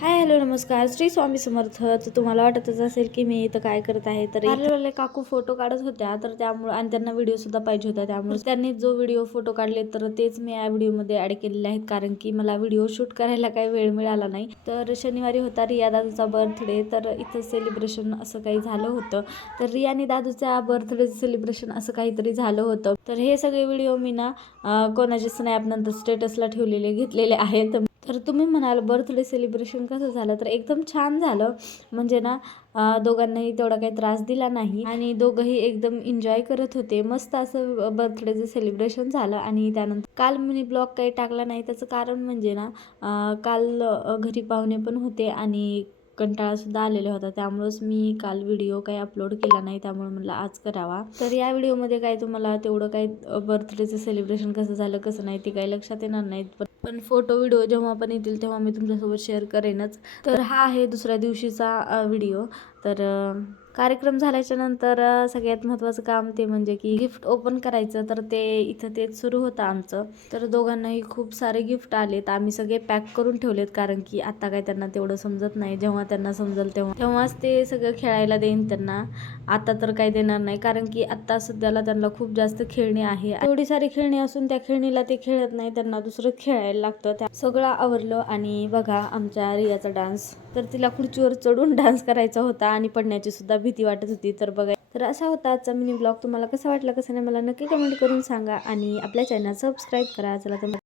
Hi hello नमस्कार श्री स्वामी समर्थ. तर तुम्हाला वाटतच असेल की मी इथं काय करत आहे, तर पार्लरवाले काकू फोटो काढत होत्या, तर त्यामुळे आणि त्यांना व्हिडिओ सुद्धा पाहिजे होता, त्यामुळे त्यांनी जो व्हिडिओ फोटो काढले तर तेच मी या व्हिडिओमध्ये ऍड केलेले आहेत, कारण की मला व्हिडिओ शूट करायला काही वेळ मिळाला नाही. तर शनिवारी होता रिया दादूचा बर्थडे, तर इथं सेलिब्रेशन असं काही झालं होतं. तर रिया आणि दादूच्या बर्थडे सेलिब्रेशन असं काहीतरी झालं होतं. तर हे सगळे व्हिडिओ मी ना कोणाचे स्नॅप नंतर स्टेटसला घेतलेले आहेत. तर तुम्ही म्हणाल बर्थडे सेलिब्रेशन कसं झालं, तर एकदम छान झालं. म्हणजे ना दोघांनाही तेवढा काही त्रास दिला नाही आणि दोघंही एकदम एन्जॉय करत होते. मस्त असं बर्थडेचं सेलिब्रेशन झालं. आणि त्यानंतर काल मिनी ब्लॉग काही टाकला नाही, त्याचं कारण म्हणजे ना काल घरी पाहुणे पण होते आणि कंटाळासुद्धा आलेला होता, त्यामुळंच मी काल व्हिडिओ काही अपलोड केला नाही. त्यामुळे मला आज करावा. तर या व्हिडिओमध्ये काय तुम्हाला तेवढं काही बर्थडेचं सेलिब्रेशन कसं झालं कसं नाही ते काही लक्षात येणार नाहीत, पण फोटो व्हिडिओ जेव्हा पण येतील तेव्हा मी तुमच्यासोबत शेअर करेनच. तर हा आहे दुसऱ्या दिवशीचा व्हिडिओ. तर कार्यक्रम झाल्याच्या नंतर सगळ्यात महत्त्वाचं काम ते म्हणजे की गिफ्ट ओपन करायचं. तर ते इथं तेच सुरू होतं आमचं. तर दोघांनाही खूप सारे गिफ्ट आलेत, आम्ही सगळे पॅक करून ठेवलेत, कारण की आता काय त्यांना तेवढं समजत नाही. जेव्हा त्यांना समजेल तेव्हाच ते सगळं खेळायला देईन त्यांना. आता तर काही देणार नाही, कारण की आता सध्याला त्यांना खूप जास्त खेळणी आहे. एवढी सारी खेळणी असून त्या खेळणीला ते खेळत नाही, त्यांना दुसरं खेळायला लागतं. त्या सगळं आवरलं. आणि बघा आमच्या रियाचा डान्स, तर तिला खुर्चीवर चढून डान्स करायचा होता आणि पडण्याची सुद्धा भीती वाटत होती. तर बघा, तर असा होता आजचा मिनी ब्लॉग. तुम्हाला कसा वाटला कसं नाही मला नक्की कमेंट करून सांगा आणि आपल्या चॅनल सबस्क्राईब करा. चला तर